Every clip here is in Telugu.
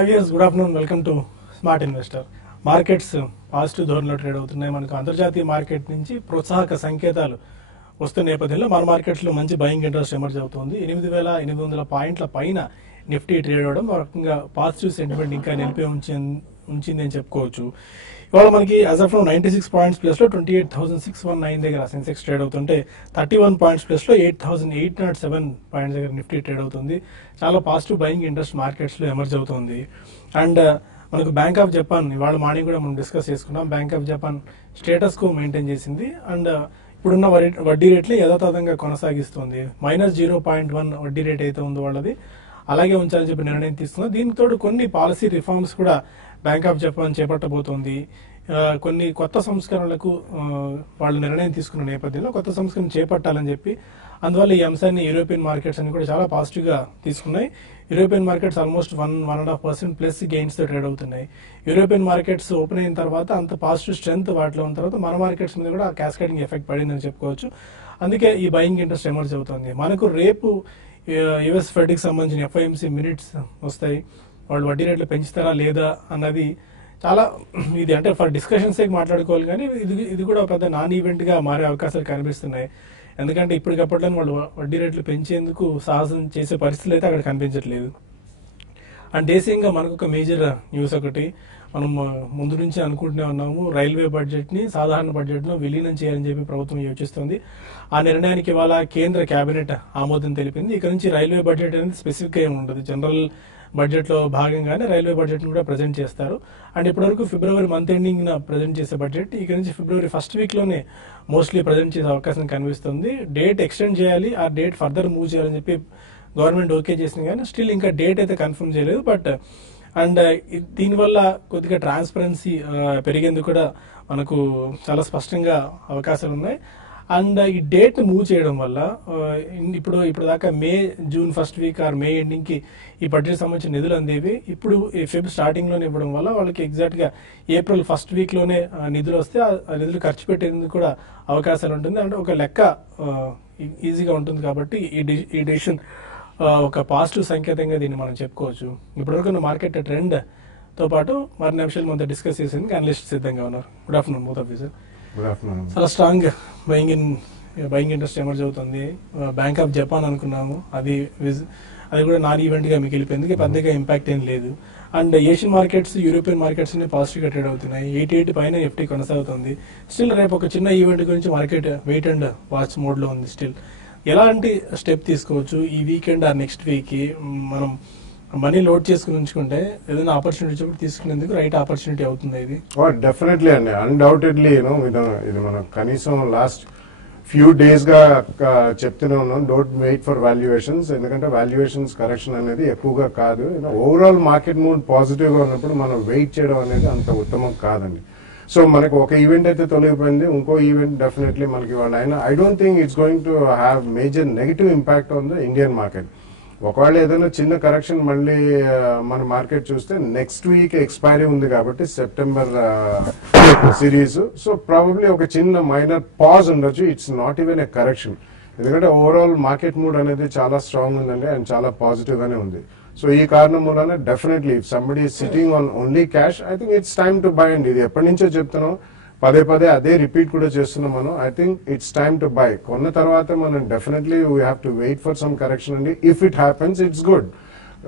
Hi viewers, good afternoon. Welcome to Smart Investor. Markets positive ధోరణిలో ట్రేడ్ అవుతున్నాయి. మనకు అంతర్జాతీయ మార్కెట్ నుంచి ప్రోత్సాహక సంకేతాలు వస్తున్న నేపథ్యంలో మన మార్కెట్స్లో మంచి బయింగ్ ఇంట్రెస్ట్ ఎమర్జ్ అవుతుంది. 8,800 పాయింట్ల పైన నిఫ్టీ ట్రేడ్ అవడం ఒక రకంగా పాజిటివ్ సెంటిమెంట్ ఇంకా నిలిపి ఉంచింది అని చెప్పుకోవచ్చు. ఇవాళ మనకి యాజ్ ఆఫ్ 96 పాయింట్స్ ప్లస్ లో 28,619 దగ్గర సెన్సెక్స్ ట్రేడ్ అవుతుంటే 31 పాయింట్స్ ప్లస్ లో 8,807 పాయింట్స్ దగ్గర నిఫ్టీ ట్రేడ్ అవుతుంది. చాలా పాజిటివ్ బయింగ్ ఇంట్రెస్ట్ మార్కెట్స్ లో ఎమర్జ్ అవుతుంది. అండ్ మనకు బ్యాంక్ ఆఫ్ జపాన్ ఇవాళ మార్నింగ్ కూడా మనం డిస్కస్ చేసుకున్నాం. బ్యాంక్ ఆఫ్ జపాన్ స్టేటస్ కు మెయింటైన్ చేసింది అండ్ ఇప్పుడున్న వడ్డీ రేట్లు యథాతథంగా కొనసాగిస్తుంది. -0.1 వడ్డీ రేట్ అయితే ఉందో వాళ్ళది అలాగే ఉంచాలని చెప్పి నిర్ణయం తీసుకుంది. దీనితో కొన్ని పాలసీ రిఫార్మ్స్ కూడా బ్యాంక్ ఆఫ్ జపాన్ చేపట్టబోతోంది. కొన్ని కొత్త సంస్కరణలకు వాళ్ళు నిర్ణయం తీసుకున్న నేపథ్యంలో కొత్త సంస్కరణ చేపట్టాలని చెప్పి అందువల్ల ఈ అంశాన్ని యూరోపియన్ మార్కెట్స్ అన్ని కూడా చాలా పాజిటివ్ గా తీసుకున్నాయి. European markets almost 1.5% plus gains తో ట్రేడ్ అవుతున్నాయి. యూరోపియన్ మార్కెట్స్ ఓపెన్ అయిన తర్వాత అంత పాజిటివ్ స్ట్రెంత్ వాటిలో ఉన్న తర్వాత మన మార్కెట్స్ మీద కూడా క్యాస్కేడింగ్ ఎఫెక్ట్ పడిందని చెప్పుకోవచ్చు. అందుకే ఈ బయింగ్ ఇంట్రెస్ట్ ఎమర్జ్ అవుతుంది. మనకు రేపు యుఎస్ ఫెడ్ కి సంబంధించిన ఎఫ్ఐఎంసీ మినిట్స్ వస్తాయి. వాళ్ళు వడ్డీ రేట్లు పెంచుతారా లేదా అన్నది చాలా ఇది అంటే ఫర్ డిస్కషన్స్ మాట్లాడుకోవాలి, కానీ ఇది కూడా పెద్ద నాన్ ఈవెంట్ గా మారే అవకాశాలు కనిపిస్తున్నాయి. ఎందుకంటే ఇప్పటికప్పట్లో వాళ్ళు వడ్డీ రేట్లు పెంచేందుకు సాహసం చేసే పరిస్థితులు అయితే అక్కడ కనిపించట్లేదు. అండ్ దేశీయంగా మనకు ఒక మేజర్ న్యూస్ ఒకటి మనం ముందు నుంచి అనుకుంటూనే ఉన్నాము. రైల్వే బడ్జెట్ ని సాధారణ బడ్జెట్ లో విలీనం చేయాలని చెప్పి ప్రభుత్వం యోచిస్తుంది. ఆ నిర్ణయానికి ఇవాళ కేంద్ర కేబినెట్ ఆమోదం తెలిపింది. ఇక నుంచి రైల్వే బడ్జెట్ అనేది స్పెసిఫిక్ గా ఏమి ఉండదు. జనరల్ బడ్జెట్ లో భాగంగానే రైల్వే బడ్జెట్ ని కూడా ప్రజెంట్ చేస్తారు. అండ్ ఇప్పటివరకు ఫిబ్రవరి మంత్ ఎండింగ్ న ప్రజెంట్ చేసే బడ్జెట్ ఇక నుంచి ఫిబ్రవరి ఫస్ట్ వీక్ లోనే మోస్ట్లీ ప్రజెంట్ చేసే అవకాశం కనిపిస్తుంది. డేట్ ఎక్స్టెండ్ చేయాలి, ఆ డేట్ ఫర్దర్ మూవ్ చేయాలని చెప్పి గవర్నమెంట్ ఓకే చేసింది, కానీ స్టిల్ ఇంకా డేట్ అయితే కన్ఫర్మ్ చేయలేదు. బట్ అండ్ దీనివల్ల కొద్దిగా ట్రాన్స్పరెన్సీ పెరిగేందుకు కూడా మనకు చాలా స్పష్టంగా అవకాశాలు ఉన్నాయి. అండ్ ఈ డేట్ మూవ్ చేయడం వల్ల ఇప్పుడు దాకా May June first week or May ending కి ఈ బడ్జెట్ సంబంధించిన నిధులు అందేవి. ఇప్పుడు ఫెబ్ స్టార్టింగ్ లోనే ఇవ్వడం వల్ల వాళ్ళకి ఎగ్జాక్ట్ గా ఏప్రిల్ ఫస్ట్ వీక్ లోనే నిధులు వస్తే ఆ నిధులు ఖర్చు పెట్టేందుకు కూడా అవకాశాలు ఉంటుంది. అంటే ఒక లెక్క ఈజీగా ఉంటుంది. కాబట్టి ఈ డెసిషన్ ఒక పాజిటివ్ సంకేతంగా దీన్ని మనం చెప్పుకోవచ్చు. ఇప్పటివరకు మార్కెట్ ట్రెండ్ తో పాటు మరిన్ని అంశాలు మనతో డిస్కస్ చేసేందుకు అనలిస్ట్ సిద్ధంగా ఉన్నారు. Good afternoon both of you sir. చాలా స్ట్రాంగ్ బయింగ్ ఇంట్రెస్ట్ ఎమర్జ్ అవుతుంది. బ్యాంక్ ఆఫ్ జపాన్ అనుకున్నాము, అది కూడా నాన్ ఈవెంట్ గా మిగిలిపోయింది, పెద్దగా ఇంపాక్ట్ ఏం లేదు. And Asian markets European markets positive గా ట్రేడ్ అవుతున్నాయి. 88 పైన నిఫ్టీ కొనసాగుతుంది. స్టిల్ రేపు ఒక చిన్న ఈవెంట్ గురించి market wait and watch mode లో ఉంది. స్టిల్ ఎలాంటి స్టెప్ తీసుకోవచ్చు ఈ వీకెండ్ ఆర్ నెక్స్ట్ వీక్ మనం మనీ లోడ్ చేసుకుని ఉంచుకుంటే ఏదైనా ఆపర్చునిటీ తీసుకునేందుకు రైట్ ఆపర్చునిటీ అవుతుంది ఇది? డెఫినెట్లీ అండి, అన్డౌటెడ్లీ ఇది మనం కనీసం లాస్ట్ ఫ్యూ డేస్ గా చెప్తూనే ఉన్నాం, డోంట్ వెయిట్ ఫర్ వాల్యుయేషన్స్. ఎందుకంటే వాల్యుయేషన్స్ కరెక్షన్ అనేది ఎక్కువగా కాదు. ఓవరాల్ మార్కెట్ మూడ్ పాజిటివ్ గా ఉన్నప్పుడు మనం వెయిట్ చేయడం అనేది అంత ఉత్తమం కాదండి. సో మనకు ఒక ఈవెంట్ అయితే తొలగిపోయింది, ఇంకో ఈవెంట్ డెఫినెట్లీ మనకి ఇవాళ అయినా I don't think it's going to have major negative impact on the Indian market. ఒకవేళ ఏదైనా చిన్న కరెక్షన్ మళ్ళీ మన మార్కెట్ చూస్తే నెక్స్ట్ వీక్ ఎక్స్పైరీ ఉంది కాబట్టి సెప్టెంబర్ సిరీస్, సో ప్రాబబ్లీ ఒక చిన్న మైనర్ పాజ్ ఉండొచ్చు. It's not even a correction, ఎందుకంటే ఓవరాల్ మార్కెట్ మూడ్ అనేది చాలా స్ట్రాంగ్ ఉందండి అండ్ చాలా పాజిటివ్ గానే ఉంది. సో ఈ కారణం మూలన definitely if somebody sitting on only cash, I think it's time to by అండి. ఇది ఎప్పటి నుంచో చెప్తున్నాం, పదే అదే రిపీట్ కూడా చేస్తున్నాం మనం. I think it's time to buy. కొన్న తర్వాత మనం definitely we have to wait for some correction అండి. If it happens it's good.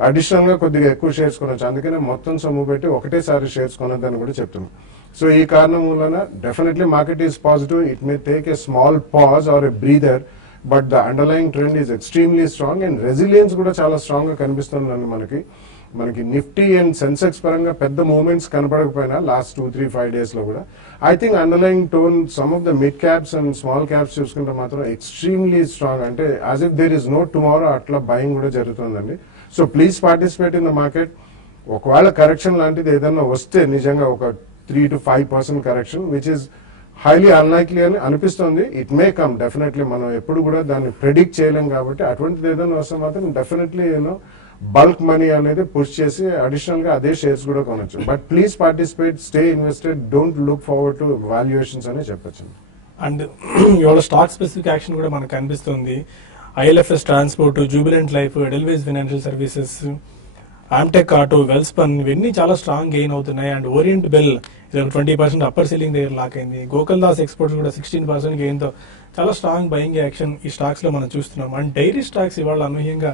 Additional గా కొద్దిగా ఎక్కువ షేర్స్ కొనొచ్చు, అందుకనే మొత్తం సొమ్ము పెట్టి ఒకటేసారి షేర్స్ కొనొద్దని కూడా చెప్తున్నాం. సో ఈ కారణం వలన definitely market is positive. It may take a small pause or a breather, but the underlying trend is extremely strong and resilience కూడా చాలా స్ట్రాంగ్ గా కనిపిస్తుందండి మనకి నిఫ్టీ అండ్ సెన్సెక్స్ పరంగా పెద్ద మూవ్మెంట్స్ కనపడకపోయినా లాస్ట్ 2-3-5 డేస్ లో కూడా I think underlying tone some of the mid caps and small caps చూసుకుంటే మాత్రం ఎక్స్ట్రీమ్లీ స్ట్రాంగ్. అంటే as if there is no tomorrow అట్లా బయింగ్ కూడా జరుగుతుందండి. So please participate in the market. ఒకవేళ కరెక్షన్ లాంటిది ఏదైనా వస్తే నిజంగా ఒక 3 to 5% correction which is highly unlikely అని అనిపిస్తుంది. It may come definitely. మనం ఎప్పుడు కూడా దాన్ని ప్రెడిక్ట్ చేయలేం కాబట్టి అటువంటిది ఏదైనా వస్తే మాత్రం డెఫినెట్లీ బల్క్ మనీ అనేది పుష్ చేసి అడిషనల్ గా అదే షేర్స్ కూడా కొనొచ్చు. But please participate, stay invested, don't look forward to valuations అని చెప్పొచ్చు. అండ్ ఇవాళ స్టాక్ స్పెసిఫిక్ యాక్షన్ కూడా మనకు కనిపిస్తుంది. IL&FS transport, Jubilant life, Edelweiss financial services, Amtek auto, Welspun ఇవన్నీ చాలా స్ట్రాంగ్ గెయిన్ అవుతున్నాయి. అండ్ ఓరియంట్ బెల్ ఇది 20% అప్పర్ సెల్లింగ్ దగ్గర లాక్ అయింది. గోకుల్దాస్ ఎక్స్పోర్ట్స్ కూడా 16% గెయిన్తో చాలా స్ట్రాంగ్ బయింగ్ యాక్షన్ ఈ స్టాక్స్ లో మనం చూస్తున్నాం. అండ్ డైరీ స్టాక్స్ ఇవాళ అనూహ్యంగా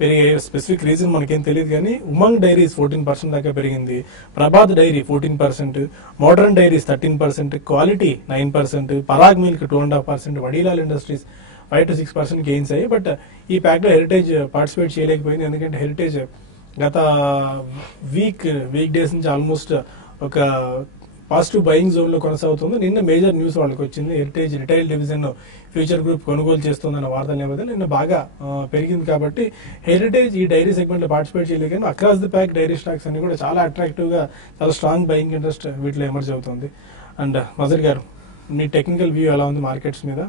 పెరిగే స్పెసిఫిక్ రీజన్ మనకేం తెలియదు కానీ ఉమంగ్ డైరీస్ 14% దాకా పెరిగింది, ప్రభాత్ డైరీ 14%, మోడర్న్ డైరీస్ 13%, quality 9%, Parag milk 2.5%, Vadilal industries 5 to 6% gains అయ్యాయి. బట్ ఈ ప్యాక్ లో హెరిటేజ్ పార్టిసిపేట్ చేయలేకపోయింది, ఎందుకంటే హెరిటేజ్ గత వీక్ డేస్ నుంచి ఆల్మోస్ట్ ఒక పాజిటివ్ బయింగ్ జోన్ లో కొనసాగుతుంది. నిన్న మేజర్ న్యూస్ వాళ్ళకి వచ్చింది, Heritage retail division Future Group కొనుగోలు చేస్తుందన్న వార్తల నేపథ్యంలో నిన్న బాగా పెరిగింది. కాబట్టి హెరిటేజ్ ఈ డైరీ సెగ్మెంట్ లో పార్టిసిపేట్ చేయలేదు, కానీ across the pack dairy stocks అన్ని కూడా చాలా అట్రాక్టివ్ గా చాలా స్ట్రాంగ్ బయింగ్ ఇంట్రెస్ట్ వీటిలో ఎమర్జ్ అవుతుంది. అండ్ మజర్ గారు, మీ టెక్నికల్ వ్యూ ఎలా ఉంది మార్కెట్స్ మీద?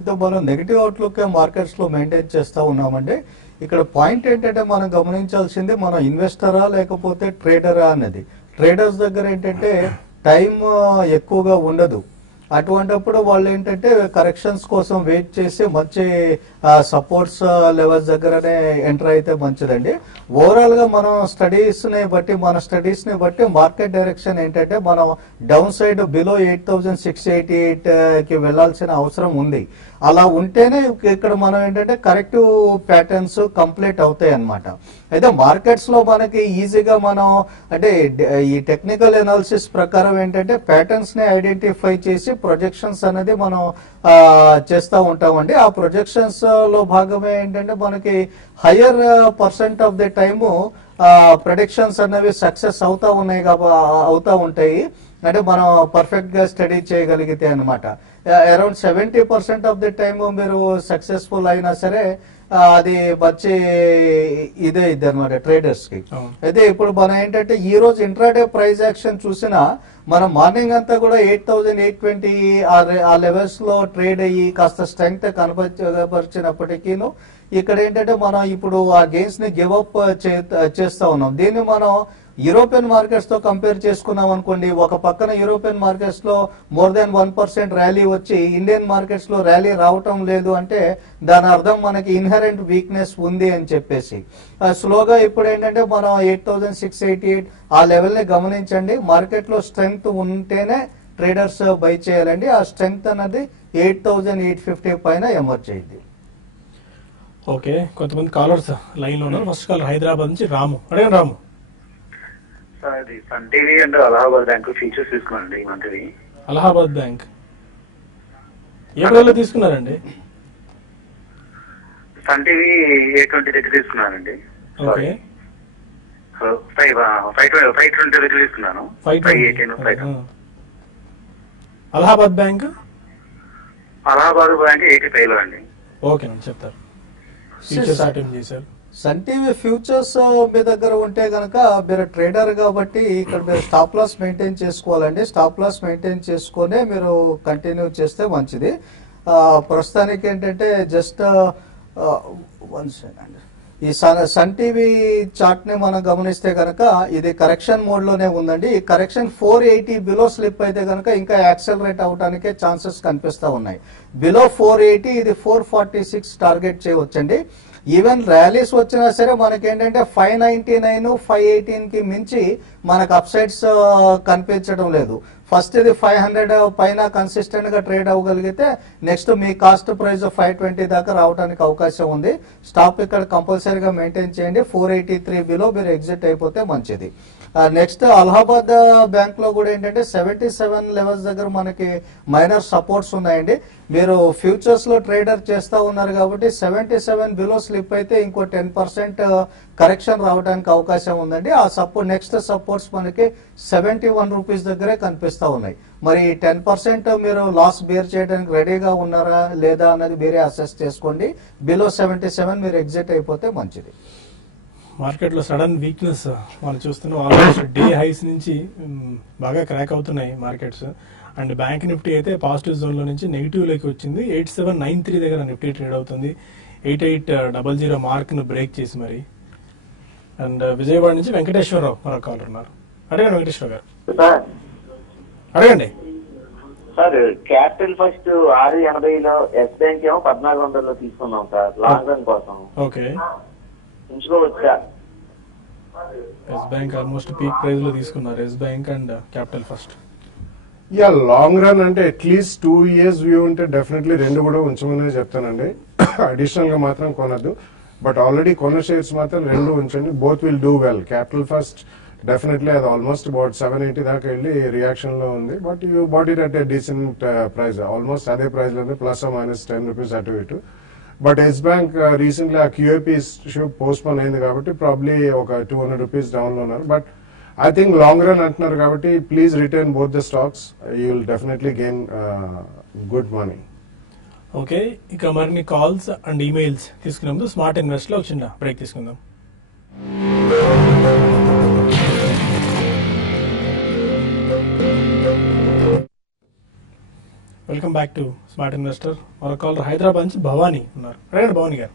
ఇదో మనం నెగిటివ్ అవుట్లుక్ మార్కెట్స్ లో మెయింటైన్ చేస్తూ ఉన్నామండి. ఇక్కడ పాయింట్ ఏంటంటే మనం గమనించాల్సింది మనం ఇన్వెస్టరా లేకపోతే ట్రేడరా అనేది. ట్రేడర్స్ దగ్గర ఏంటంటే టైం ఎక్కువగా ఉండదు, అటువంటిప్పుడు వాళ్ళు ఏంటంటే కరెక్షన్స్ కోసం వెయిట్ చేసి మంచి సపోర్ట్స్ లెవెల్స్ దగ్గరనే ఎంటర్ అయితే మంచిదండి. ఓవరాల్ గా మనం స్టడీస్ ని బట్టి మార్కెట్ డైరెక్షన్ ఏంటంటే మనం డౌన్ సైడ్ బిలో 8,688 కి వెళ్లాల్సిన అవసరం ఉంది. అలా ఉంటేనే ఇక్కడ మనం ఏంటంటే కరెక్టివ్ ప్యాటర్న్స్ కంప్లీట్ అవుతాయి అన్నమాట. అయితే మార్కెట్స్ లో మనకి ఈజీగా మనం అంటే ఈ టెక్నికల్ అనాలిసిస్ ప్రకారం ఏంటంటే ప్యాటర్న్స్ ని ఐడెంటిఫై చేసి ప్రొజెక్షన్స్ అనేది మనం చేస్తూ ఉంటామండి. ఆ ప్రొజెక్షన్స్ లో భాగమే ఏంటంటే మనకి higher percent of the time predictions అనేవి సక్సెస్ అవుతా ఉంటాయి. అంటే మనం పర్ఫెక్ట్ గా స్టడీ చేయగలిగితే అనమాట. అరౌండ్ 70% ఆఫ్ ది టైమ్ మీరు సక్సెస్ఫుల్ అయినా సరే అది వచ్చి ఇదే అనమాట ట్రేడర్స్ కి. అయితే ఇప్పుడు మనం ఏంటంటే ఈ రోజు ఇంట్రాడే ప్రైస్ యాక్షన్ చూసినా మనం మార్నింగ్ అంతా కూడా 8,820 ఆ లెవెల్స్ లో ట్రేడ్ అయ్యి కాస్త స్ట్రెంగ్త్ కనపరిచినప్పటికీను ఇక్కడ ఏంటంటే మనం ఇప్పుడు ఆ గెయిన్స్ ని గివ్ అప్ చేస్తా ఉన్నాం. దీన్ని మనం యూరోపియన్ మార్కెట్స్ తో కంపేర్ చేసుకున్నాం అనుకోండి, ఒక పక్కన యూరోపియన్ మార్కెట్స్ లో మోర్ దాన్ 1% ర్యాలీ వచ్చి ఇండియన్ మార్కెట్స్ లో ర్యాలీ రావటం లేదు అంటే దాని అర్థం మనకి ఇన్హరెంట్ వీక్నెస్ ఉంది అని చెప్పేసి. స్లోగా ఇప్పుడు ఏంటంటే మనం 8,688 ఆ లెవెల్ ని గమనించండి. మార్కెట్ లో స్ట్రెంగ్త్ ఉంటేనే ట్రేడర్స్ బై చేయాలండి. ఆ స్ట్రెంగ్త్ అనేది 8,850 పైన ఎమర్జ్ అయింది. ఓకే, కొంతమంది కాలర్స్ లైన్ లో ఉన్నారు. ఫస్ట్ కాలర్ హైదరాబాద్ నుంచి రాము. అడగండి రాము. అది Sun TV and Allahabad bank futures తీసుకున్నానండి ఈ మంత్ది. అలహాబాద్ బ్యాంక్ ఏ ప్రైస్ లో తీసుకున్నారండి? సన్ టీవీ 820 దగ్గర తీసుకున్నానండి. ఓకే, 520 దగ్గర తీసుకున్నాను. 518 అలహాబాద్ బ్యాంక్ 85 లో అండి. ఓకే అండి, చెప్తారు. ఫ్యూచర్స్ అటెంప్ట్ చేశారు. సన్ టీవీ ఫ్యూచర్స్ మీ దగ్గర ఉంటే గనక మీరు ట్రేడర్ కాబట్టి ఇక్కడ మీరు స్టాప్ లాస్ మెయింటైన్ చేసుకోవాలండి. స్టాప్ లాస్ మెయింటైన్ చేసుకునే మీరు కంటిన్యూ చేస్తే మంచిది. ప్రస్తుతానికి ఏంటంటే జస్ట్ 1 సెకండ్ ఈ సన్ టీవీ చార్ట్ ని మనం గమనిస్తే గనక ఇది కరెక్షన్ మోడ్ లోనే ఉందండి. ఈ కరెక్షన్ 480 బిలో స్లిప్ అయితే గనక ఇంకా యాక్సెలరేట్ అవడానికే ఛాన్సెస్ కనిపిస్తా ఉన్నాయి. బిలో 480 ఇది 446 టార్గెట్ చేయవచ్చండి. ఈవెన్ ర్యాలీస్ వచ్చినా సరే మనకేంటంటే 599 518 కి మించి మనకు అప్ సైడ్స్ కనిపించడం లేదు. ఫస్ట్ ఇది 500 పైన కన్సిస్టెంట్ గా ట్రేడ్ అవ్వగలిగితే నెక్స్ట్ మీ కాస్ట్ ప్రైస్ 520 దాకా రావడానికి అవకాశం ఉంది. స్టాప్ ఇక్కడ కంపల్సరీగా మెయింటైన్ చేయండి. 483 బిలో మీరు ఎగ్జిట్ అయిపోతే మంచిది. నెక్స్ట్ అలహాబాద్ బ్యాంక్ లో కూడా ఏంటంటే 77 లెవెల్స్ దగ్గర మనకి మైనర్ సపోర్ట్స్ ఉన్నాయండి. మీరు ఫ్యూచర్స్ లో ట్రేడర్ చేస్తా ఉన్నారు కాబట్టి 77 బిలో స్లిప్ అయితే ఇంకో 10% కరెక్షన్ రావడానికి అవకాశం ఉందండి. ఆ సపోర్ట్ నెక్స్ట్ సపోర్ట్స్ మనకి 71 రూపీస్ దగ్గరే కనిపిస్తా ఉన్నాయి. మరి 10% మీరు లాస్ బేర్ చేయడానికి రెడీగా ఉన్నారా లేదా అన్నది మీరే అసెస్ చేసుకోండి. బిలో 77 మీరు ఎగ్జిట్ అయిపోతే మంచిది. మార్కెట్ లో సడన్ వీక్నెస్ మనం చూస్తున్నాం. ఆల్మోస్ట్ డే హైస్ నుంచి బాగా క్రాక్ అవుతున్నాయి మార్కెట్స్. అండ్ బ్యాంక్ నిఫ్టీ అయితే పాజిటివ్ జోన్ లో నుంచి నెగిటివ్ లోకి వచ్చింది. 8793 దగ్గర నిఫ్టీ ట్రేడ్ అవుతుంది. 8800 మార్క్ ను బ్రేక్ చేసి మరి. అండ్ విజయవాడ నుంచి వెంకటేశ్వరరావు మరొక కాలర్ ఉన్నారు. అడగండి వెంకటేశ్వర గారు. అడగండి సార్. క్యాపిటల్ ఫస్ట్ 680లో, ఎస్ బ్యాంక్ ఏమో 1400లో తీసుకున్నాం సార్ లాంగ్ రన్ కోసం. ఓకే, ఉంచుకోవచ్చా? Yes Bank almost peak price లో తీసుకున్నారు, Yes Bank and Capital First. Yeah long run అంటే అట్లీస్ట్ 2 years వ్యూ ఉంటే డెఫినెట్లీ రెండు కూడా ఉంచమనే చెప్తానండి. అడిషనల్ గా మాత్రం కొనద్దు, బట్ ఆల్రెడీ కొన్న షేర్స్ మాత్రం రెండు ఉంచండి. Both will do well. Capital First definitely అది ఆల్మోస్ట్ అబౌట్ 780 దాకా వెళ్ళి రియాక్షన్ లో ఉంది, but you bought it at a decent price, almost అదే ప్రైస్ లో ఉంది, ±10 అటు ఇటు. బట్ ఎస్ బ్యాంక్ రీసెంట్లీ ఆ QAP ఇష్యూ పోస్ట్ పోన్ అయింది కాబట్టి ప్రాబ్లీ ఒక 200 రూపీస్ డౌన్ లో ఉన్నారు. But I think long run అంటున్నారు కాబట్టి please return both the stocks, you will definitely gain good money. Okay, ఇక మరిన్ని కాల్స్ అండ్ ఈమెయిల్స్ తీసుకునే ముందు స్మార్ట్ ఇన్వెస్ట్ లో చిన్న బ్రేక్ తీసుకుందాం. Welcome back to Smart Investor. మరో కాలర్ హైదరాబాద్ నుంచి భవానీ ఉన్నారు. అడగండి భవానీ గారు.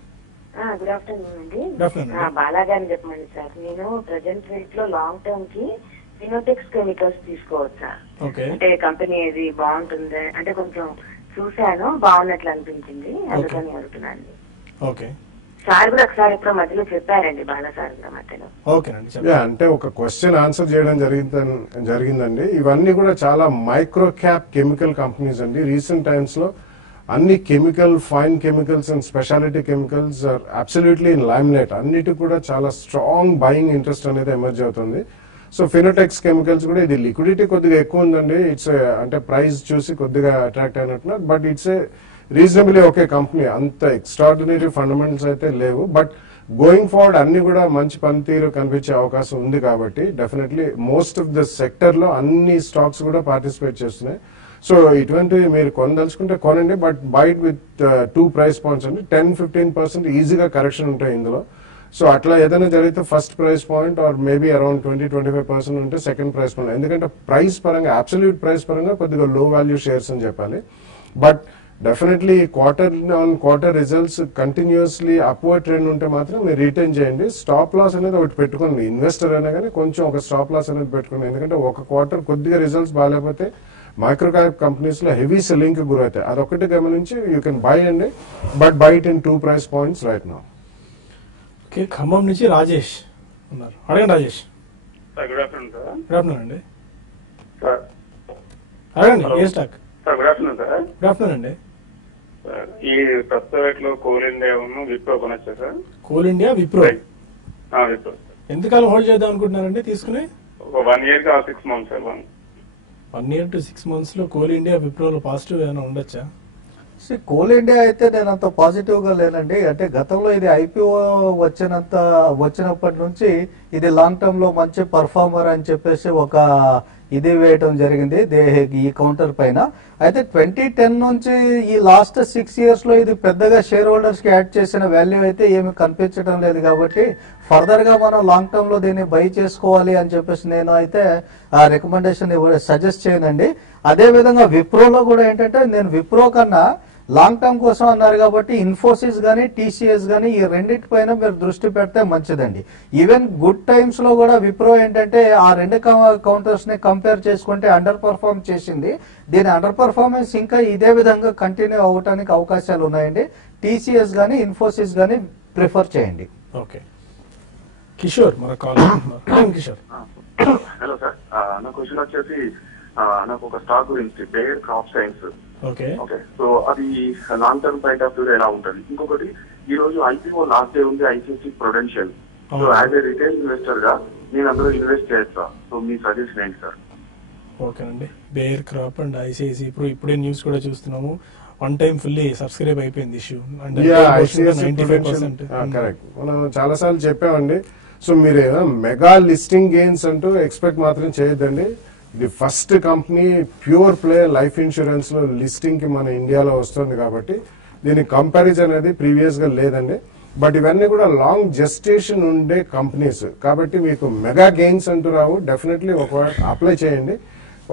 గుడ్ ఆఫ్టర్నూన్ అండి. Good afternoon. బాలా గారిని చెప్పండి సార్, నేను ప్రెసెంట్ రేట్ లో లాంగ్ టర్మ్ కి ఫినోటెక్స్ కెమికల్స్ తీసుకోవచ్చా? ఓకే, అంటే కంపెనీ ఏది బాగుంటుంది అంటే కొంచెం చూశాను, బాగున్నట్లు అనిపించింది, అందుకని అడుగుతున్నాను. ఓకే సార్ కూడా ఒకసారి ఇప్పుడు మధ్యలో చెప్పారండి, బాలా సార్ కూడా మధ్యలో. ఓకేనండి. అంటే ఒక క్వశ్చన్ ఆన్సర్ చేయడం జరిగిందండి. ఇవన్నీ కూడా చాలా మైక్రో క్యాప్ కెమికల్ కంపెనీస్ అండి. రీసెంట్ టైమ్స్ లో అన్ని chemical, fine chemicals and speciality chemicals are absolutely in limelight. అన్నిటి కూడా చాలా స్ట్రాంగ్ బయింగ్ ఇంట్రెస్ట్ అనేది ఎమర్జ్ అవుతుంది. సో ఫినోటెక్స్ కెమికల్స్ కూడా ఇది లిక్విడిటీ కొద్దిగా ఎక్కువ ఉందండి. ఇట్స్ అంటే ప్రైస్ చూసి కొద్దిగా అట్రాక్ట్ అయినట్టున్నారు, but it's a reasonably okay company. అంత ఎక్స్ట్రాడినరీ ఫండమెంటల్స్ అయితే లేవు, బట్ గోయింగ్ ఫార్వర్డ్ అన్ని కూడా మంచి పనితీరు కనిపించే అవకాశం ఉంది కాబట్టి definitely most of the sector లో అన్ని స్టాక్స్ కూడా పార్టిసిపేట్ చేస్తున్నాయి. సో ఇటువంటివి మీరు కొనదలుచుకుంటే కొనండి, but buy it with 2 price points అండి. 10-15% ఈజీగా కరెక్షన్ ఉంటాయి ఇందులో. సో అట్లా ఏదైనా జరిగితే first price point or maybe around 20-25% ఉంటే సెకండ్ ప్రైస్ పాయింట్. ఎందుకంటే ప్రైస్ పరంగా, అబ్సల్యూట్ ప్రైస్ పరంగా కొద్దిగా లో వాల్యూ షేర్స్ అని చెప్పాలి. But definitely quarter on quarter results continuously upward trend ఉంటే మాత్రం మీరు రిటైన్ చేయండి. స్టాప్ లాస్ అనేది ఒకటి పెట్టుకోండి. ఇన్వెస్టర్ అయినా కానీ కొంచెం ఒక స్టాప్ లాస్ అనేది పెట్టుకోండి. ఎందుకంటే ఒక క్వార్టర్ కొద్దిగా రిజల్ట్స్ బాగాలేకపోతే మైక్రో క్యాప్ కంపెనీస్ లో హెవీ సెల్లింగ్ కి గురవుతాయి. అదొకటి గమనించి యూ కెన్ బై అండి, but buy it in 2 price points right now. Okay, Khammam నుంచి రాజేష్ ఉన్నారు. అడగండి Rajesh. Good afternoon sir. Good afternoon అండి. సార్ అడగండి ఏ stock? Sir good afternoon sir. Good afternoon అండి. సార్ ఈ ప్రస్తుత రేట్లో కోల్ ఇండియా విప్రో కొనొచ్చా sir? Coal India, Wipro. Wipro ఎంతకాలం హోల్డ్ చేద్దాం అనుకుంటున్నారండి తీసుకుని? ఒక 1 year కి 6 months sir. 1 year to 6 months లో కోల్ ఇండియా, విప్రోలో పాజిటివ్ ఏమైనా ఉండొచ్చా? కోల్ ఇండియా అయితే నేను అంత పాజిటివ్ గా లేనండి. అంటే గతంలో ఇది IPO వచ్చినప్పటి నుంచి ఇది లాంగ్ టర్మ్ లో మంచి పర్ఫార్మర్ అని చెప్పేసి ఒక ఇది వేయటం జరిగింది ఈ కౌంటర్ పైన. అయితే 2010 నుంచి ఈ లాస్ట్ 6 years లో ఇది పెద్దగా షేర్ హోల్డర్స్ కి యాడ్ చేసిన వాల్యూ అయితే ఏమి కనిపించడం లేదు కాబట్టి ఫర్దర్ గా మనం లాంగ్ టర్మ్ లో దీన్ని బై చేసుకోవాలి అని చెప్పేసి నేను అయితే ఆ రికమెండేషన్ సజెస్ట్ చేయనండి. అదే విధంగా విప్రోలో కూడా ఏంటంటే నేను విప్రో కన్నా లాంగ్ టర్మ్ కోసం అన్నారు కాబట్టి ఇన్ఫోసిస్ గానీ, TCS గానీ ఈ రెండింటి పైన మీరు దృష్టి పెడితే మంచిదండి. ఈవెన్ గుడ్ టైమ్స్ లో కూడా విప్రో ఏంటంటే ఆ రెండు కౌంటర్స్ ని కంపేర్ చేసుకుంటే అండర్ పర్ఫార్మ్ చేసింది. దీని అండర్ పర్ఫార్మెన్స్ ఇంకా ఇదే విధంగా కంటిన్యూ అవడానికి అవకాశాలు ఉన్నాయండి. TCS గానీ, ఇన్ఫోసిస్ గానీ ప్రిఫర్ చేయండి. ఓకే, కిషోర్ మన కాల్. కిషోర్. హలో సార్, నా క్వశ్చన్ వచ్చేసి నాకు ఒక స్టాక్ గురించి Bayer crop science. Okay okay, so అది long term point of view ఎలా ఉంటుంది? ఇంకొకటి, ఈ రోజు IPO లాస్ట్ డే ఉంది ICICI Prudential. So as a retail investor గా నేను అందులో ఇన్వెస్ట్ చేయొచ్చా? సో మీ సజెషన్ ఏంటి సార్? ఓకేనండి. బేర్ క్రాప్ అండ్ ICICI ఇప్పుడే న్యూస్ కూడా చూస్తున్నాము. వన్ టైం ఫుల్లీ సబ్స్క్రైబ్ అయిపోయింది ఇష్యూ. కరెక్ట్, మనం చాలా సార్లు చెప్పామండి. సో మీరు మెగా లిస్టింగ్ గెయిన్స్ అంటూ ఎక్స్పెక్ట్ మాత్రం చేయొద్దండి. ఇది first company pure play life insurance లో లిస్టింగ్ కి మన ఇండియాలో వస్తుంది కాబట్టి దీని కంపారిజన్ అనేది ప్రీవియస్ గా లేదండి. బట్ ఇవన్నీ కూడా లాంగ్ జెస్టేషన్ ఉండే కంపెనీస్ కాబట్టి మీకు మెగా గెయిన్స్ అంటూ రావు. డెఫినెట్లీ ఒకవేళ అప్లై చేయండి.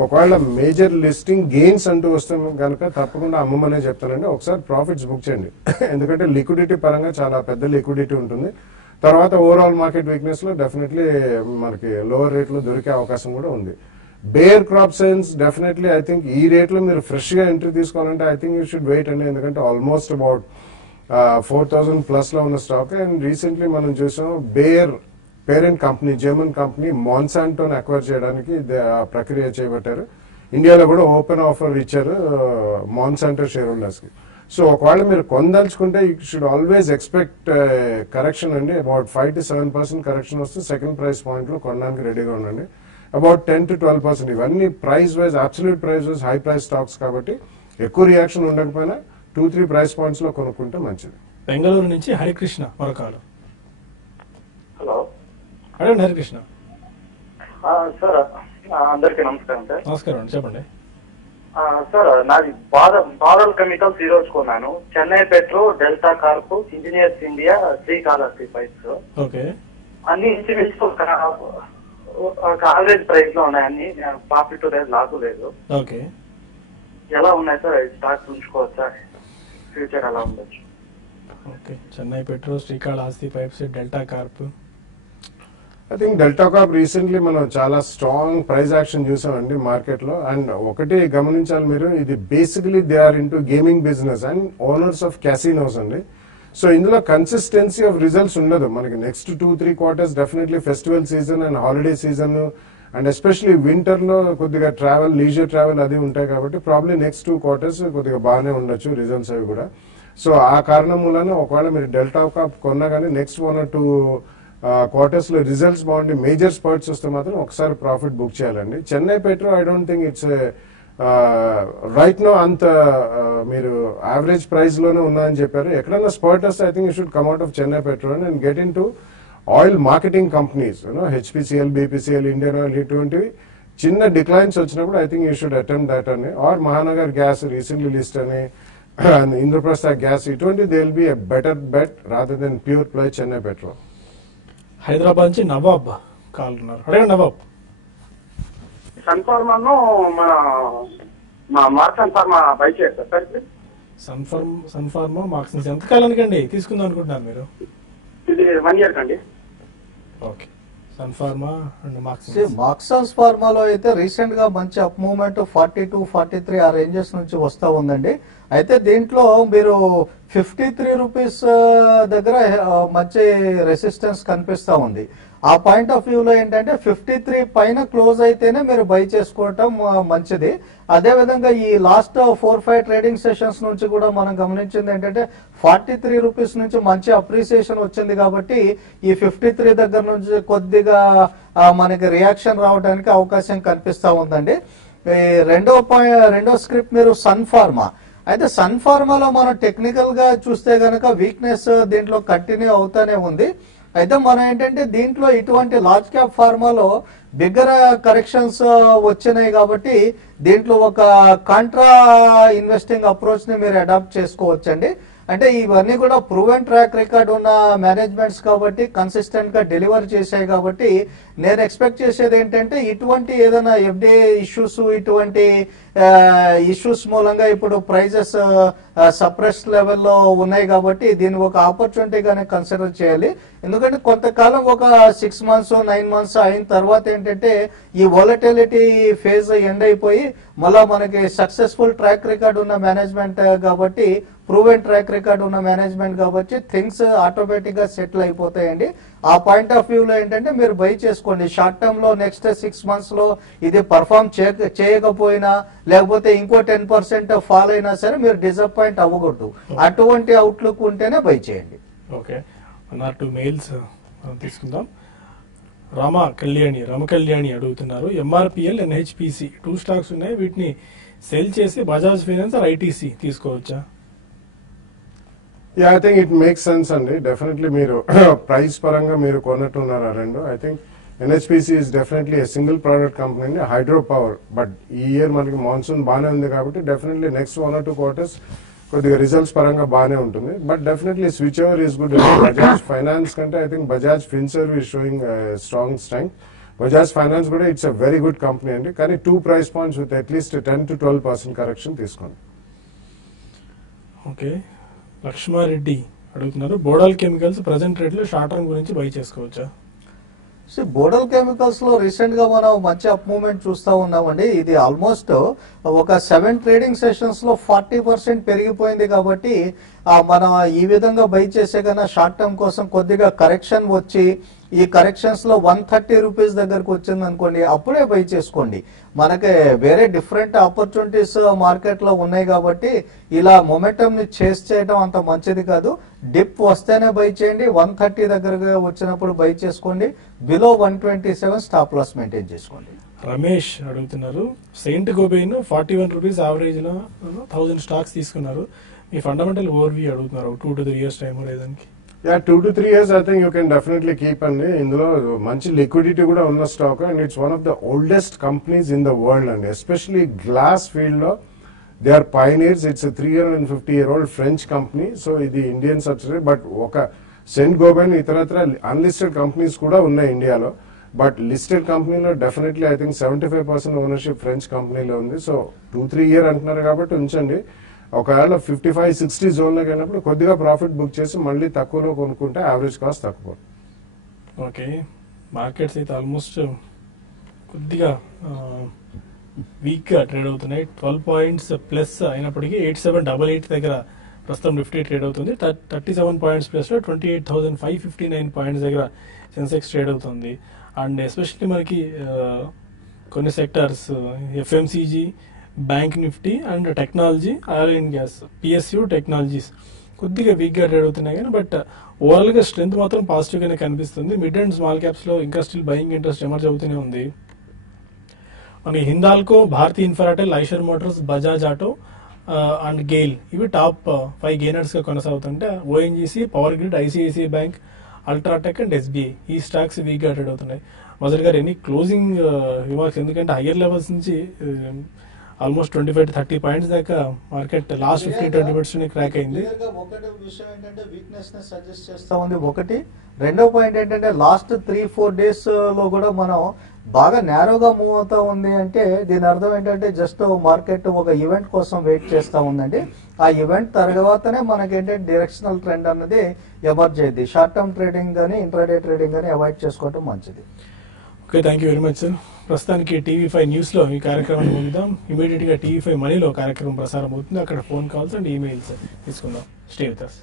ఒకవేళ మేజర్ లిస్టింగ్ గెయిన్స్ అంటూ వస్తే కనుక తప్పకుండా అమ్మమనే చెప్తానండి. ఒకసారి ప్రాఫిట్స్ బుక్ చేయండి. ఎందుకంటే లిక్విడిటీ పరంగా చాలా పెద్ద లిక్విడిటీ ఉంటుంది. తర్వాత ఓవరాల్ మార్కెట్ వీక్నెస్ లో డెఫినెట్లీ మనకి లోవర్ రేట్ లో దొరికే అవకాశం కూడా ఉంది. Bear crop signs definitely I think ఈ రేట్ లో మీరు ఫ్రెష్ గా ఎంట్రీ తీసుకోవాలంటే I think you should wait అండి. ఎందుకంటే ఆల్మోస్ట్ అబౌట్ 4,000+ లో ఉన్న స్టాక్. అండ్ రీసెంట్లీ మనం చూసాం Bayer parent company German company మాన్సాంటోని అక్వైర్ చేయడానికి ఆ ప్రక్రియ చేపట్టారు. ఇండియాలో కూడా ఓపెన్ ఆఫర్ ఇచ్చారు మాన్సాంటో షేర్ హోల్డర్స్ కి. సో ఒకవేళ మీరు కొనదలుచుకుంటే you should always expect correction అండి. అబౌట్ 5 to 7% కరెక్షన్ వస్తే సెకండ్ ప్రైస్ పాయింట్ లో కొనడానికి రెడీగా ఉండండి. About 10 to 12%. ఇవన్నీ price wise absolute price wise high price stocks కాబట్టి ఎక్కువ రియాక్షన్ ఉండకపోయినా 2-3 ప్రైస్ పాయింట్స్ లో కొనుక్కుంటే మంచిది. బెంగళూరు నుంచి హరికృష్ణ మరొకరు. హలో అడగండి హరికృష్ణ. సార్ అందరికీ నమస్కారం సార్. నమస్కారం అండి, చెప్పండి. సార్ నాది బాదల్ కెమికల్స్ ఈ రోజు కొన్నాను. Chennai petro, delta Corp, engineers India, Srikalahasti pipes. Okay. అన్ని ఇంచుమించు ఒక యావరేజ్ ప్రైస్ లో ఉన్నాయి. అన్ని ప్రాఫిట్ లేదు, లాస్ లేదు. ఓకే. ఎలా ఉన్నాయి సార్? స్టాక్స్ ఉంచుకోవచ్చా? ఫ్యూచర్ ఎలా ఉండొచ్చు? Okay. Chennai Petro, Srikalahasti pipes, Delta Corp. I think Delta Corp recently మనం చాలా స్ట్రాంగ్ ప్రైస్ యాక్షన్ చూసామండి మార్కెట్ లో. అండ్ ఒకటి గమనించాలి మీరు, ఇది basically they are into gaming business and owners of casinos అండి. సో ఇందులో కన్సిస్టెన్సీ ఆఫ్ రిజల్ట్స్ ఉండదు మనకి. Next 2-3 quarters definitely festival season and holiday season and especially winter లో కొద్దిగా ట్రావెల్, లీజర్ ట్రావెల్ అది ఉంటాయి కాబట్టి ప్రాబ్లీ నెక్స్ట్ 2 quarters కొద్దిగా బాగానే ఉండొచ్చు రిజల్ట్స్ అవి కూడా. సో ఆ కారణం మూలన ఒకవేళ మీరు డెల్టా కార్ప్ కొన్నా కానీ నెక్స్ట్ 1 or 2 quarters లో రిజల్ట్స్ బాగుండి మేజర్ స్పర్ట్స్ వస్తే మాత్రం ఒకసారి ప్రాఫిట్ బుక్ చేయాలండి. Chennai Petro I don't think it's right now అంత మీరు యావరేజ్ ప్రైస్ లోనే ఉన్నాయని చెప్పారు. ఎక్కడైనా స్పర్ట్ వస్తే I think you should come out of Chennai petro and get into oil marketing companies, HPCL, BPCL, Indian oil, ఇటువంటివి చిన్న డిక్లైన్స్ వచ్చినప్పుడు I think you should attempt that అని. Or Mahanagar gas recently list అని, ఇంద్రప్రస్థ గ్యాస్, ఇటువంటి they will be a better bet rather than pure play Chennai petro. Hyderabad నుంచి నవాబ్ కాల్ ఉన్నారు. అడగండి నవాబ్. సన్ఫార్మాను మన మార్సన్ ఫార్మా బై చేస్తారు సార్. సన్ఫార్మా మార్క్స్ ఎంత కాలానికండి తీసుకుందాం అనుకుంటున్నారు మీరు? ఇది 1 year కండి. ఓకే. సన్ఫార్మా అండ్ మార్క్సన్స్ ఫార్మాలో అయితే రీసెంట్ గా మంచి అప్ మూవ్మెంట్ 42-43 ఆ రేంజెస్ నుంచి వస్తా ఉందండి. అయితే దీంట్లో మీరు 53 రూపీస్ దగ్గర మంచి రెసిస్టెన్స్ కనిపిస్తా ఉంది. ఆ పాయింట్ ఆఫ్ వ్యూలో ఏంటంటే 53 పైన క్లోజ్ అయితేనే మీరు బై చేసుకోవటం మంచిది. అదే విధంగా ఈ లాస్ట్ 4-5 ట్రేడింగ్ సెషన్స్ నుంచి కూడా మనం గమనించింది ఏంటంటే 43 రూపీస్ నుంచి మంచి అప్రిసియేషన్ వచ్చింది కాబట్టి ఈ 53 దగ్గర నుంచి కొద్దిగా మనకి రియాక్షన్ రావడానికి అవకాశం కనిపిస్తా ఉందండి. రెండో స్క్రిప్ట్ మీరు సన్ ఫార్మా. అయితే సన్ ఫార్మాలో మనం టెక్నికల్ గా చూస్తే గనక వీక్నెస్ దీంట్లో కంటిన్యూ అవుతానే ఉంది. అయితే మనం ఏంటంటే దీంట్లో ఇటువంటి లార్జ్ క్యాప్ ఫార్మాలో బిగ్గర్ కరెక్షన్స్ వచ్చినాయి కాబట్టి దీంట్లో ఒక కాంట్రా ఇన్వెస్టింగ్ అప్రోచ్ ని మీరు అడాప్ట్ చేసుకోవచ్చండి. అంటే ఇవన్నీ కూడా ప్రూవెన్ ట్రాక్ రికార్డ్ ఉన్న మేనేజ్మెంట్స్ కాబట్టి కన్సిస్టెంట్ గా డెలివర్ చేశాయి కాబట్టి నేను ఎక్స్పెక్ట్ చేసేది ఏంటంటే ఇటువంటి ఏదైనా ఎఫ్డిఏ ఇష్యూస్, ఇటువంటి ఇష్యూస్ మూలంగా ఇప్పుడు ప్రైజెస్ సప్రెస్ లెవెల్లో ఉన్నాయి కాబట్టి దీన్ని ఒక ఆపర్చునిటీగానే కన్సిడర్ చేయాలి. ఎందుకంటే కొంతకాలం ఒక 6 months 9 months అయిన తర్వాత ఏంటంటే ఈ వోలటిలిటీ ఫేజ్ ఎండ్ అయిపోయి మళ్ళా మనకి సక్సెస్ఫుల్ ట్రాక్ రికార్డ్ ఉన్న మేనేజ్మెంట్ కాబట్టి, ప్రూవెన్ ట్రాక్ రికార్డ్ ఉన్న మేనేజ్మెంట్ కాబట్టి థింగ్స్ ఆటోమేటిక్ గా సెటిల్ అయిపోతాయండి. ఆ పాయింట్ ఆఫ్ వ్యూలో ఏంటంటే మీరు బై చేసుకోండి. షార్ట్ టర్మ్ లో నెక్స్ట్ 6 months లో ఇది పర్ఫార్మ్ చేయకపోయినా లేకపోతే ఇంకో 10% ఫాల్ అయినా సరే మీరు డిసప్పాయింట్ అవ్వకూడదు. అటువంటి అవుట్లుక్ ఉంటేనే బై చేయండి. ఓకే. 1-2 మెయిల్స్ తీసుకుందాం. రామకళ్యాణి అడుగుతున్నారు. ఎంఆర్పిఎల్, ఎన్హెచ్పిసి 2 స్టాక్స్ ఉన్నాయి, వీటిని సెల్ చేసి బజాజ్ ఫైనాన్స్ ఐటీసీ తీసుకోవచ్చా? I think it makes sense అండి. డెఫినెట్లీ మీరు ప్రైస్ పరంగా మీరు కొన్నట్టున్నారు ఆ రెండు. ఐ థింక్ NHPC is definitely a single product company అండి, హైడ్రో పవర్. బట్ ఈ ఇయర్ మనకి మాన్సూన్ బాగానే ఉంది కాబట్టి డెఫినెట్లీ నెక్స్ట్ 1 or 2 quarters కొద్దిగా రిజల్ట్స్ పరంగా బాగానే ఉంటుంది. But definitely switch over is good. Bajaj finance కంటే I think Bajaj Finserv is showing strong strength. Bajaj finance కూడా it's a very good company అండి. కానీ 2 price points with at least 10 to 12% correction తీసుకోండి. ఓకే. లక్ష్మారెడ్డి అడుగుతున్నారు. బోడాల్ కెమికల్స్ ప్రజెంట్ రేట్ లో షార్ట్ టర్మ్ గురించి బై చేసుకోవచ్చా? బోడల్ కెమికల్స్ లో రీసెంట్ గా మనం మంచి అప్ మూవ్మెంట్ చూస్తా ఉన్నామండి. ఇది ఆల్మోస్ట్ ఒక 7 ట్రేడింగ్ సెషన్స్ లో 40% పెరిగిపోయింది కాబట్టి మనం ఈ విధంగా బై చేసే కన్నా షార్ట్ టర్మ్ కోసం కొద్దిగా కరెక్షన్ వచ్చి ఈ కరెక్షన్స్ లో 130 రూపీస్ దగ్గరకు వచ్చింది అనుకోండి, అప్పుడే బై చేసుకోండి. మనకి వేరే డిఫరెంట్ ఆపర్చునిటీస్ మార్కెట్ లో ఉన్నాయి కాబట్టి ఇలా మొమెంటం ని చేస్ చేయడం అంత మంచిది కాదు. డిప్ వస్తేనే బై చేయండి, 130 దగ్గరగా వచ్చినప్పుడు బై చేసుకోండి, బిలో 127 స్టాప్ లాస్ మెయింటైన్ చేసుకోండి. రమేష్ అడుగుతున్నారు, సెయింట్ గోబైన్ 41 రూపీస్ యావరేజ్ లో 1000 స్టాక్స్ తీసుకున్నారు, మీ ఫండమెంటల్ ఓవర్వ్యూ అడుగుతున్నారు. 2 to 3 years time లేదానికి. 2 to 3 years I think you can definitely keep అండి. ఇందులో మంచి లిక్విడిటీ కూడా ఉన్న stock and it's one of the oldest companies in the world అండి. ఎస్పెషల్లీ గ్లాస్ ఫీల్డ్ లో they are pioneers. It's 350-year-old French company. So ఇది ఇండియన్ సబ్సిడరీ. బట్ ఒక సెయింట్ గోబైన్ ఇతరత్ర అన్లిస్టెడ్ కంపెనీస్ కూడా ఉన్నాయి ఇండియాలో. బట్ లిస్టెడ్ కంపెనీలో definitely I think 75% ownership French కంపెనీలో ఉంది. సో 2-3 year అంటున్నారు కాబట్టి ఉంచండి. ఒకవేళ 55-60 జోన్లోకి వెళ్ళినప్పుడు కొద్దిగా ప్రాఫిట్ బుక్ చేసి మళ్ళీ తక్కువలో కొనుక్కుంటే యావరేజ్ కాస్ట్ తక్కువ. ఓకే, మార్కెట్స్ అయితే ఆల్మోస్ట్ కొద్దిగా వీక్గా ట్రేడ్ అవుతున్నాయి. 12 points ప్లస్ అయినప్పటికీ 8788 దగ్గర ప్రస్తుతం నిఫ్టీ ట్రేడ్ అవుతుంది. 37 points ప్లస్ 28,559 points దగ్గర సెన్సెక్స్ ట్రేడ్ అవుతుంది. అండ్ ఎస్పెషల్లీ మనకి కొన్ని sectors FMCG, bank Nifty and technology, oil and gas, PSU technologies కొద్దిగా వీక్గా ట్రేడ్ అవుతున్నాయి కానీ బట్ ఓవరాల్గా స్ట్రెంత్ మాత్రం పాజిటివ్గానే కనిపిస్తుంది. మిడ్ అండ్ స్మాల్ క్యాప్స్లో ఇంకా స్టిల్ బయింగ్ ఇంట్రెస్ట్ ఎమర్జ్ అవుతూనే ఉంది. మనకి Hindalco, Bharti Infratel, Eicher motors, Bajaj auto and GAIL ఇవి టాప్ 5 గెయినర్స్గా కొనసాగుతుంటే ONGC, power grid, ICICI bank, UltraTech and SBI ఈ స్టాక్స్ వీక్గా ట్రేడ్ అవుతున్నాయి. మజర్ గారు ఎనీ క్లోజింగ్ రిమార్క్స్? ఎందుకంటే హయ్యర్ లెవెల్స్ నుంచి ఆల్మోస్ట్ 25 to 30 points దాకా మార్కెట్ లాస్ట్ 15-20 minutes క్రాక్ అయింది. ఒకటి విషయం ఏంటంటే వీక్నెస్ ని సజెస్ట్ చేస్తా ఉంది ఒకటి. రెండో పాయింట్ ఏంటంటే లాస్ట్ 3-4 days లో కూడా మనం బాగా నేరోగా మూవ్ అవుతా ఉంది. అంటే దీని అర్థం ఏంటంటే జస్ట్ మార్కెట్ ఒక ఈవెంట్ కోసం వెయిట్ చేస్తా ఉందండి. ఆ ఈవెంట్ తర్వాతనే మనకి ఏంటంటే డైరెక్షనల్ ట్రెండ్ అన్నది ఎమర్జ్ అయ్యింది. షార్ట్ టర్మ్ ట్రేడింగ్ కానీ ఇంట్రాడే ట్రేడింగ్ కానీ అవాయిడ్ చేసుకోవడం మంచిది. Okay, thank you very much sir. ప్రస్తుతానికి టీవీ5 న్యూస్లో ఈ కార్యక్రమాన్ని ముగిద్దాం. ఇమీడియట్గా టీవీ5 మనీలో కార్యక్రమం ప్రసారం అవుతుంది. అక్కడ ఫోన్ కాల్స్ అండ్ ఈమెయిల్స్ తీసుకుందాం. Stay with us.